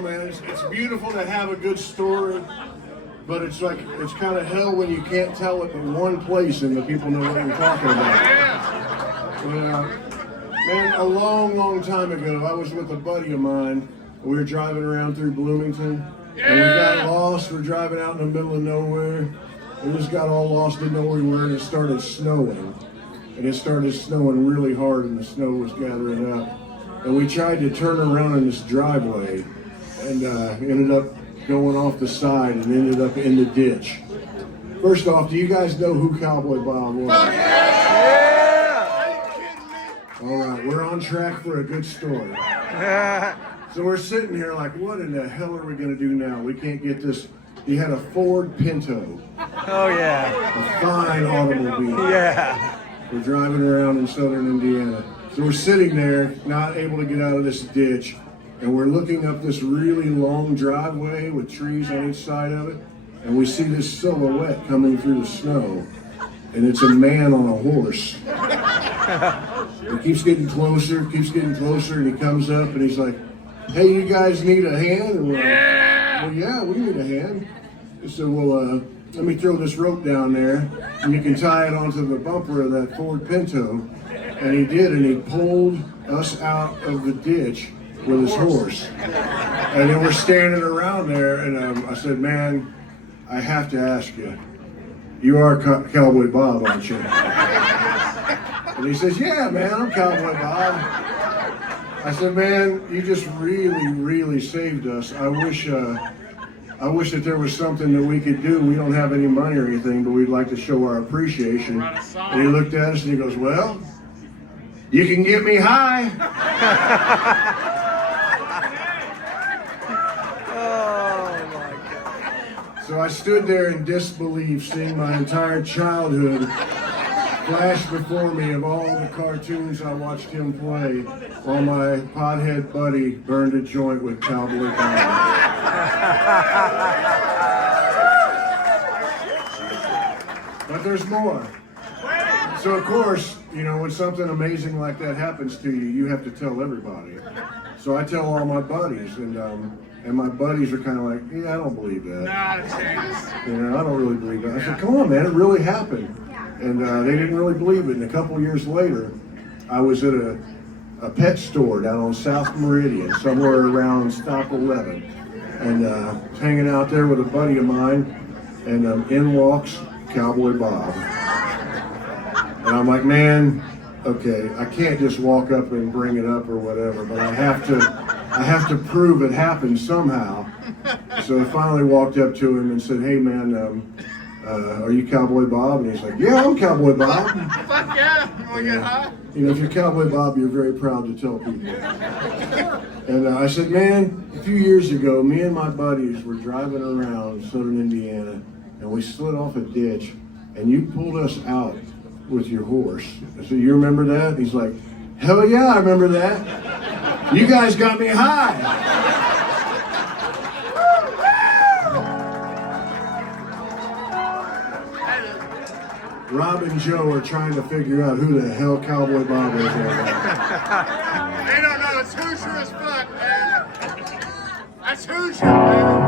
Man, it's beautiful to have a good story, but it's kind of hell when you can't tell it in one place and the people know what you're talking about. Man, a long time ago, I was with a buddy of mine. We were driving around through Bloomington, and we got lost. We're driving out in the middle of nowhere. We just got all lost, didn't know where we were, and it started snowing. And it started snowing really hard, and the snow was gathering up. And we tried to turn around in this driveway, and ended up going off the side and ended up in the ditch. First off, do you guys know who Cowboy Bob was? Yeah! All right, we're on track for a good story. So we're sitting here like, what in the hell are we going to do now? We can't get this. He had a Ford Pinto. Oh, yeah. A fine automobile. Yeah. We're driving around in southern Indiana. So we're sitting there, not able to get out of this ditch. And we're looking up this really long driveway with trees on each side of it, and we see this silhouette coming through the snow, and it's a man on a horse. He keeps getting closer, and he comes up and he's like, "Hey, you guys need a hand?" And we're like, "Well, yeah, we need a hand." He said, "Well, let me throw this rope down there, and you can tie it onto the bumper of that Ford Pinto." And he did, and he pulled us out of the ditch with his horse. And then we're standing around there, and I said, "Man, I have to ask you, you are Cowboy Bob, aren't you?" And he says, "Yeah, man, I'm Cowboy Bob." I said, "Man, you just really saved us. I wish that there was something that we could do. We don't have any money or anything, but we'd like to show our appreciation." And he looked at us and he goes, "Well, you can get me high." So I stood there in disbelief, seeing my entire childhood flash before me of all the cartoons I watched him play, while my pothead buddy burned a joint with Cowboy Bob. But there's more. So of course, you know, when something amazing like that happens to you, you have to tell everybody. So I tell all my buddies, and my buddies are kind of like, "Yeah, I don't believe that. Not a chance. You know, I don't really believe that." I said, "Come on, man, it really happened." And they didn't really believe it. And a couple years later, I was at a pet store down on South Meridian, somewhere around Stop 11, and hanging out there with a buddy of mine, and in walks Cowboy Bob. And I'm like, "Man, okay, I can't just walk up and bring it up or whatever, but I have to prove it happened somehow." So I finally walked up to him and said, "Hey man, are you Cowboy Bob?" And he's like, "Yeah, I'm Cowboy Bob." Fuck yeah, wanna get high? You know, if you're Cowboy Bob, you're very proud to tell people. And I said, "Man, a few years ago, me and my buddies were driving around southern Indiana, and we slid off a ditch, and you pulled us out with your horse." I said, "You remember that?" And he's like, "Hell yeah, I remember that. You guys got me high." Rob and Joe are trying to figure out who the hell Cowboy Bob is. They don't know, it's Hoosier as fuck, man. That's Hoosier, man.